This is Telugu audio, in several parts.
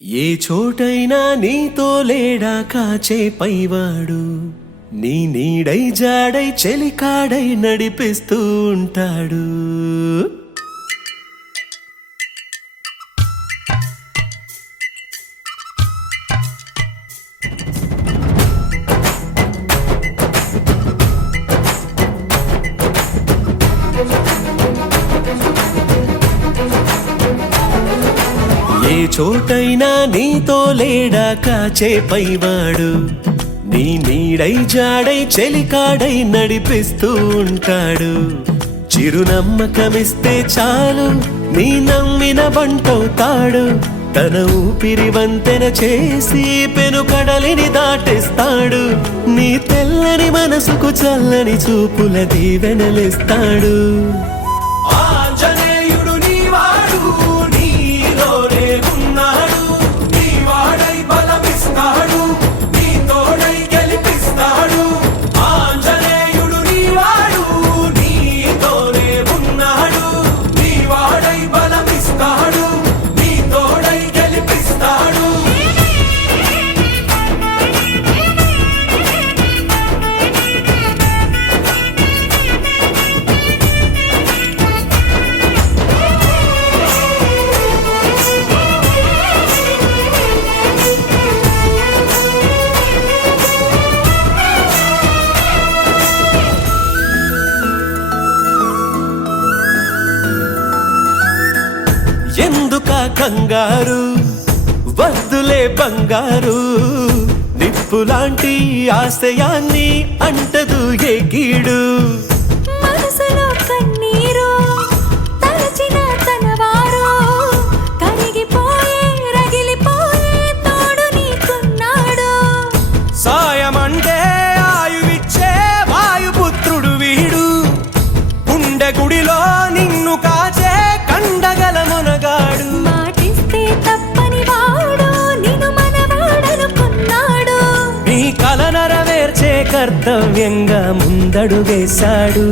ఏ చోటైనా నీతో లేడా కాచే పైవాడు, నీ నీడై జాడై చెలికాడై నడిపిస్తూ ఉంటాడు. ఏ చోటైనా నీతో లేడా కాచే పైవాడు, నీ నీడై జాడై చెలికాడై నడిపిస్తూ ఉంటాడు. చిరునమ్మకమిస్తే చాలు నీ నమ్మిన బంటవుతాడు. తన ఊపిరి వంతెన చేసి పెను కడలిని దాటిస్తాడు. నీ తెల్లని మనసుకు చల్లని చూపుల దీవెనలిస్తాడు. ఎందుక కంగారు, వద్దులే బంగారు, నిప్పులాంటి ఆశయాన్ని అంటదు ఏ గీడు. మనసులో కన్నీరు తలచిన తనవారు, కరిగిపోయే రగిలిపోయే తోడు నీకున్నాడు. సాయమంటే ఆయువిచ్చే వాయుపుత్రుడు వీడు, గుండె గుడిలో నిన్ను కాచే కండగల మునగాడు. మాటిస్తే తప్పని వాడు నిన్ను మనవాడనుకున్నాడు. నీ కల నెరవేర్చే కర్తవ్యంగా ముందడుగేశాడు.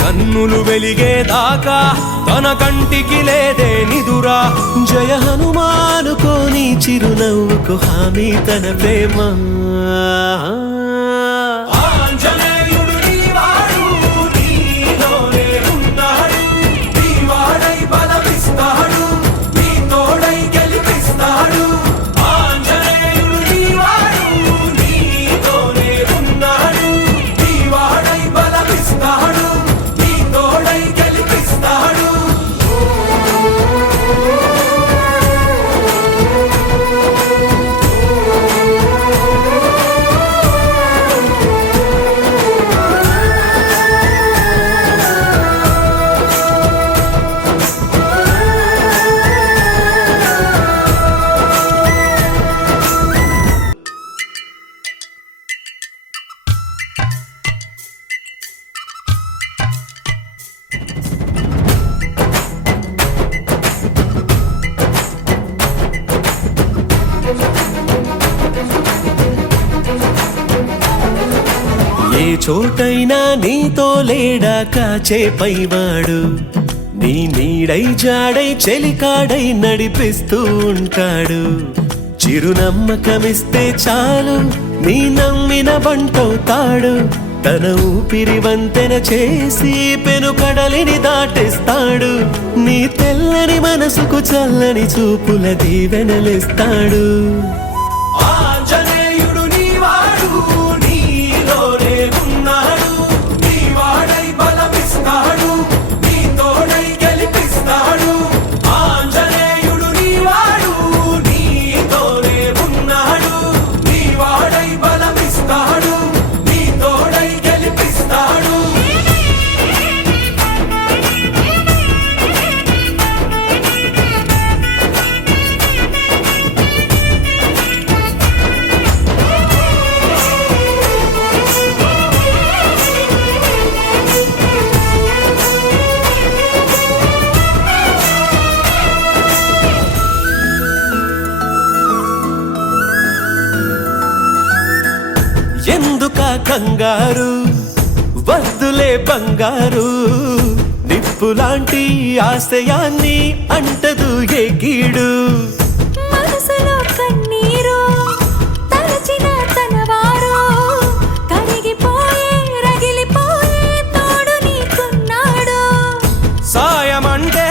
కన్నులు వెలిగేదాకా తన కంటికి లేదే నిదురా. జయ హనుమానుకోని చిరునవ్వుకు హామీ తన ప్రేమ. ఏ చోటైనా నీతో లేడా కాచే పైవాడు, నీ నీడై జాడై చెలికాడై నడిపిస్తూ ఉంటాడు. చిరునమ్మకమిస్తే చాలు నీ నమ్మిన బంటవుతాడు. తన ఊపిరి వంతెన చేసి పెను కడలిని దాటిస్తాడు. నీ తెల్లని మనసుకు చల్లని చూపుల దీవెనలిస్తాడు. నీలోనే ఉన్నాడు, నీ వాడై బలమిస్తాడు, నీ తోడై కంగారు వద్దులే బంగారు నిప్పులాంటి ఆశయాన్ని అంటదు ఏ కీడు మనసులో కన్నీరు తలచిన తనవారు కరిగిపోయే రగిలిపోయే తోడు నీకున్నాడు సాయమంటే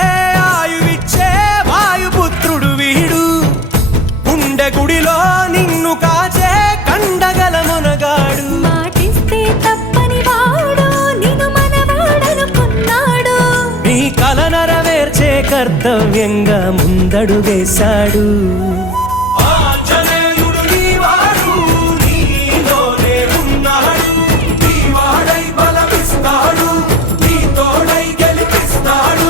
ఆయువిచ్చే వాయుపుత్రుడు వీడు గుండె గుడిలో నిన్ను కాచే కండగల మునగాడు మాటిస్తే తప్పని వాడు నిన్ను మనవాడనుకున్నాడు నీ కల నెరవేర్చే కర్తవ్యంగా ముందడుగేశాడు ఆంజనేయుడు నీవాడు నీలోనే ఉన్నాడు నీవాడై బలమిస్తాడు నీ తోడై గెలిపిస్తాడు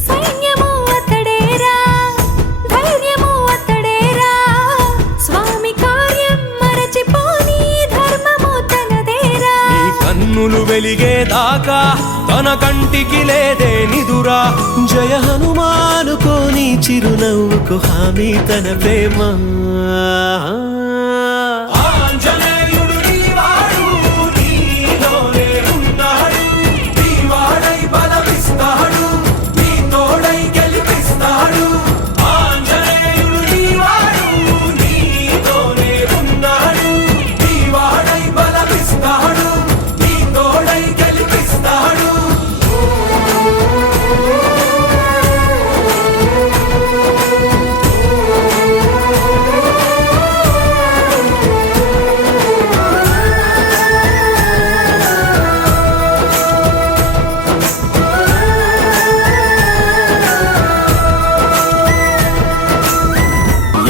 సైన్యము అతడేరా ధైర్యము అతడేరా స్వామి కార్యం మరచిపోని ధర్మము తనదేరా నీ కన్నులు వెలిగేదాకా తన కంటికి లేదే నిదురా జయ హనుమానుకోని చిరునవ్వుకు హామీ తన ప్రేమ ఆంజనేయుడు నీవాడు నీలోనే ఉన్నాడు నీవాడై బలమిస్తాడు నీ తోడై గెలిపిస్తాడు ఆంజనేయుడు నీవాడు నీలోనే ఉన్నాడు నీవాడై బలమిస్తాడు నీ తోడై గెలిపిస్తాడు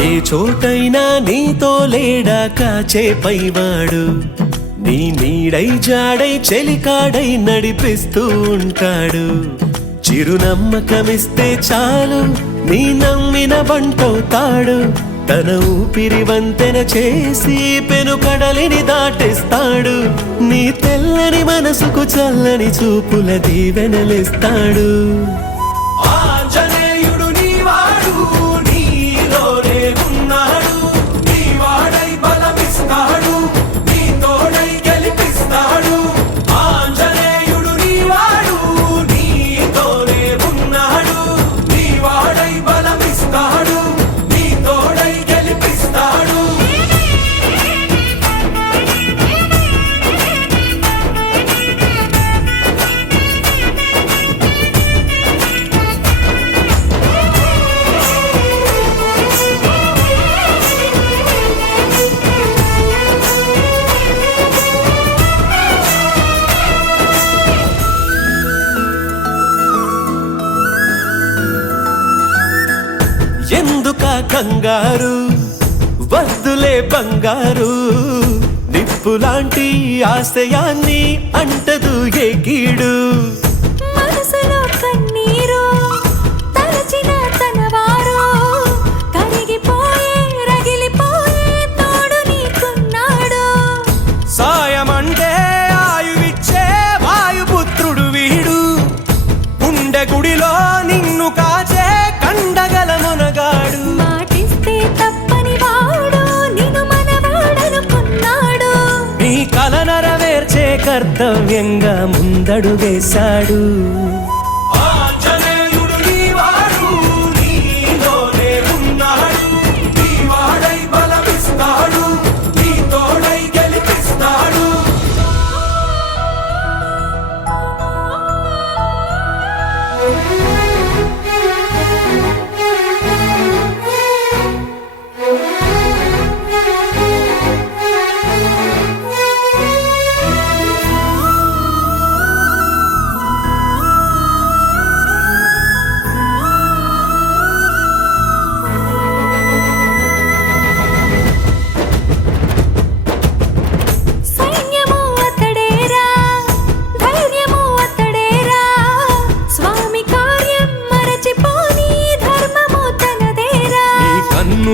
ఏ చోటైనా నీతో లేడా కాచే పైవాడు నీ నీడై జాడై చెలికాడై నడిపిస్తూ ఉంటాడు చిరునమ్మకమిస్తే చాలు నీ నమ్మిన బంటవుతాడు తన ఊపిరి వంతెన చేసి పెను కడలిని దాటేస్తాడు నీ తెల్లని మనసుకు చల్లని చూపుల దీవెనలిస్తాడు ఆంజనేయుడు నీవాడు నీలోనే ఉన్నాడు నీవాడై బలమిస్తాడు నీ తోడై గెలిపిస్తాడు ఆంజనేయుడు నీవాడు నీతోనే ఉన్నాడు నీవాడై బలమిస్తాడు నీ తోడై గెలిపిస్తాడు ఎందుక కంగారు వద్దులే బంగారు నిప్పులాంటి ఆశయాన్ని అంటదు ఏ కీడు మనసులో కన్నీరు తలచిన తనవారు కరిగిపోయే రగిలిపోయే తోడు నీకున్నాడు సాయమంటే ఆయువిచ్చే వాయుపుత్రుడు వీడు గుండె గుడిలో నిన్ను కాచే కండగల మునగాడు మాటిస్తే తప్పని వాడు నిన్ను మనవాడనుకున్నాడు నీ కల నెరవేర్చే కర్తవ్యంగా ముందడుగేశాడు ఆంజనేయుడు నీవాడు నీలోనే ఉన్నాడు నీవాడై బలమిస్తాడు నీ తోడై గెలిపిస్తాడు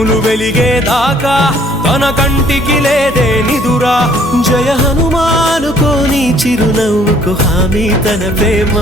కన్నులు వెలిగేదాకా తన కంటికి లేదే నిదురా. జయ హనుమానుకోని చిరునవ్వుకు హామీ తన ప్రేమ.